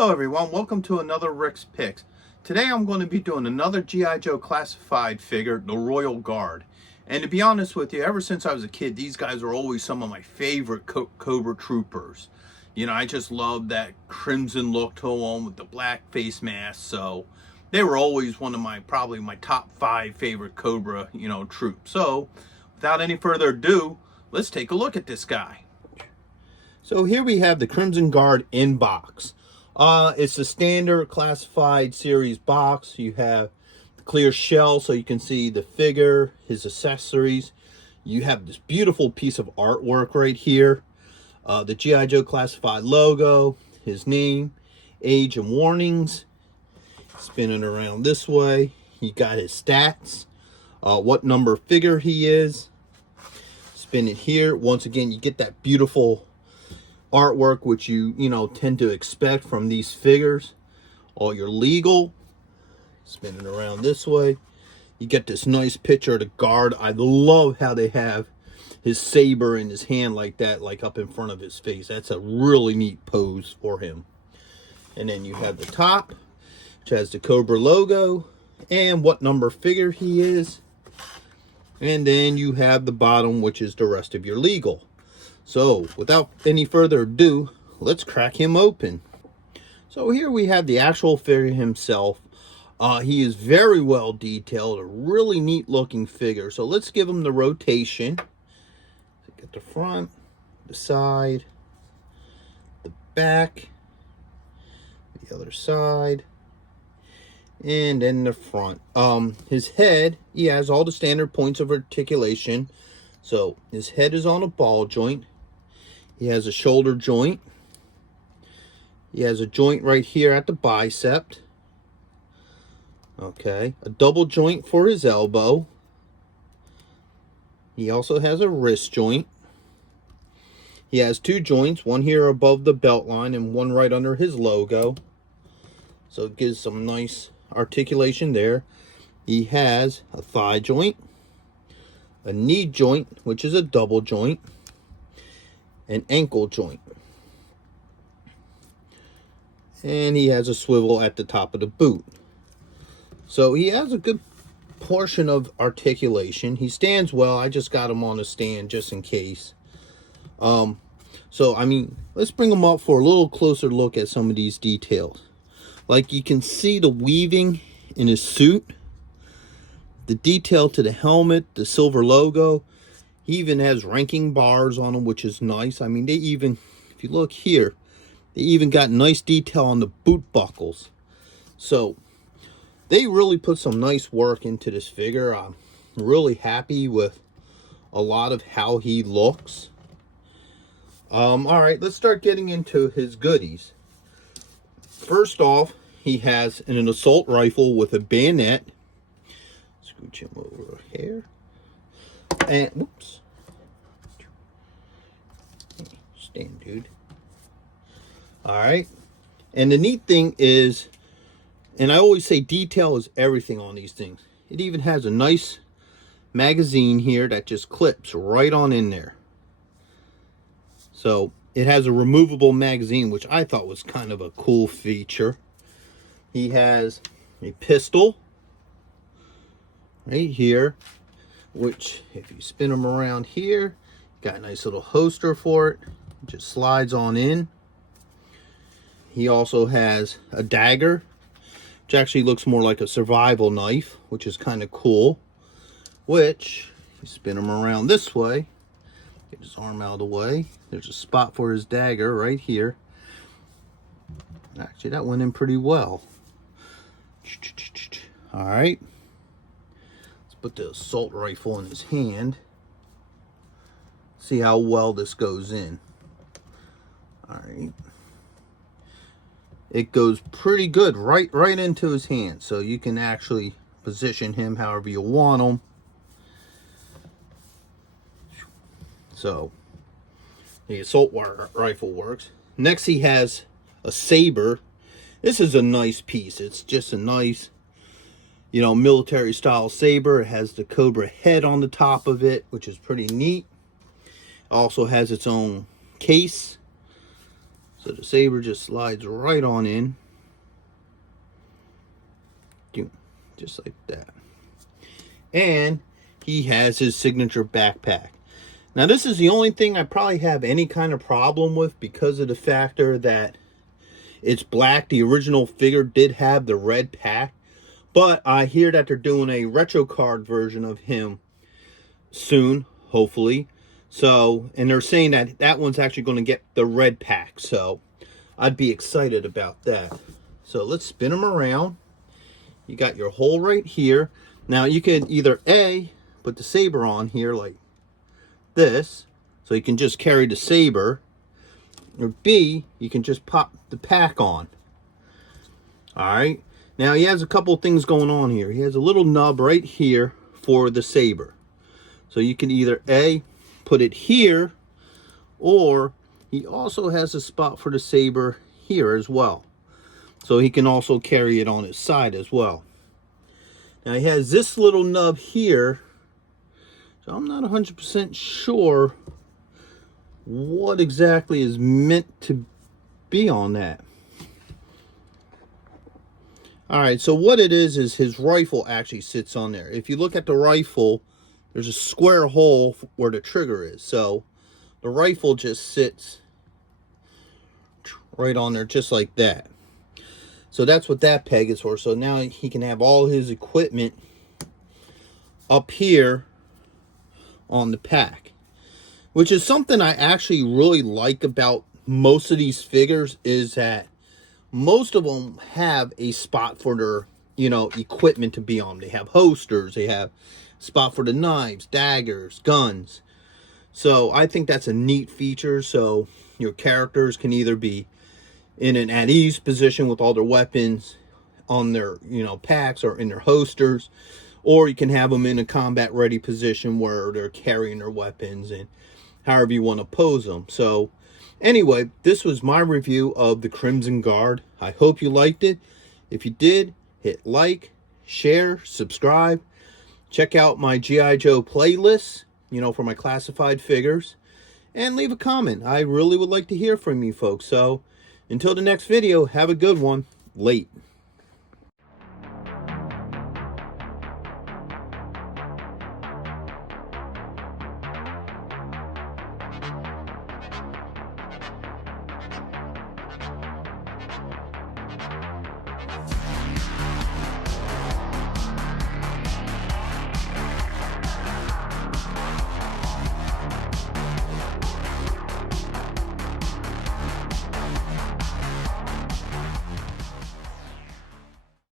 Hello everyone, welcome to another Rick's Picks. Today I'm going to be doing another G.I. Joe classified figure, the Royal Guard. And to be honest with you, ever since I was a kid, these guys are always some of my favorite Cobra troopers. You know, I just love that crimson look to them with the black face mask. So they were always one of probably my top 5 favorite Cobra, troops. So without any further ado, let's take a look at this guy. So here we have the Crimson Guard in box. It's a standard classified series box. You have the clear shell so you can see the figure, his accessories. You have this beautiful piece of artwork right here. The G.I. Joe classified logo, his name, age and warnings. Spinning around this way. You got his stats, what number figure he is. Spin it here. Once again, you get that beautiful artwork which you tend to expect from these figures. All your legal. Spinning around this way, you get this nice picture of the guard. I love how they have his saber in his hand like that, like up in front of his face. That's a really neat pose for him. And then you have the top, which has the Cobra logo and what number figure he is. And then you have the bottom, which is the rest of your legal. So, without any further ado, let's crack him open. So here we have the actual figure himself. He is very well detailed, a really neat looking figure. So let's give him the rotation. Get the front, the side, the back, the other side, and then the front. His head, he has all the standard points of articulation. So his head is on a ball joint. He has a shoulder joint. He has a joint right here at the bicep. Okay, a double joint for his elbow. He also has a wrist joint. He has 2 joints, one here above the belt line and one right under his logo. So it gives some nice articulation there. He has a thigh joint, a knee joint, which is a double joint, an ankle joint. And he has a swivel at the top of the boot. So he has a good portion of articulation. He stands well. I just got him on a stand just in case. So, I mean, let's bring him up for a little closer look at some of these details. Like you can see the weaving in his suit. The detail to the helmet, the silver logo. He even has ranking bars on him, which is nice. I mean, they even, if you look here, they even got nice detail on the boot buckles. So, they really put some nice work into this figure. I'm really happy with a lot of how he looks. Alright, let's start getting into his goodies. First off, he has an assault rifle with a bayonet. Scooch him over here. And, whoops. Stand, dude. Alright. And the neat thing is, and I always say detail is everything on these things. It even has a nice magazine here that just clips right on in there. So, it has a removable magazine, which I thought was kind of a cool feature. He has a pistol right here, which if you spin them around here, got a nice little holster for it. It just slides on in. He also has a dagger, which actually looks more like a survival knife, which is kind of cool. Which, you spin him around this way, get his arm out of the way. There's a spot for his dagger right here. Actually, that went in pretty well. Alright. Let's put the assault rifle in his hand. See how well this goes in. Alright. It goes pretty good right into his hand. So you can actually position him however you want him. So the assault rifle works. Next he has a saber. This is a nice piece. It's just a nice, military style saber. It has the Cobra head on the top of it, which is pretty neat. Also has its own case. So the Saber just slides right on in. Just like that. And he has his signature backpack. Now this is the only thing I probably have any kind of problem with because of the factor that it's black. The original figure did have the red pack. But I hear that they're doing a retro card version of him soon, hopefully. So, and they're saying that that one's actually going to get the red pack. So, I'd be excited about that. So, let's spin him around. You got your hole right here. Now, you could either A, put the Saber on here like this. So, you can just carry the Saber. Or B, you can just pop the pack on. Alright. Now, he has a couple things going on here. He has a little nub right here for the Saber. So you can either A, put it here, or he also has a spot for the Saber here as well. So he can also carry it on his side as well. Now, he has this little nub here. So I'm not 100% sure what exactly is meant to be on that. Alright, so what it is his rifle actually sits on there. If you look at the rifle, there's a square hole where the trigger is. So the rifle just sits right on there just like that. So that's what that peg is for. So now he can have all his equipment up here on the pack. Which is something I actually really like about most of these figures, is that most of them have a spot for their, equipment to be on. They have holsters, they have a spot for the knives, daggers, guns. So I think that's a neat feature. So your characters can either be in an at ease position with all their weapons on their, packs or in their holsters, or you can have them in a combat ready position where they're carrying their weapons and however you want to pose them. So anyway, this was my review of the Crimson Guard. I hope you liked it. If you did, hit like, share, subscribe. Check out my G.I. Joe playlist, for my classified figures. And leave a comment. I really would like to hear from you folks. So, until the next video, have a good one. Late.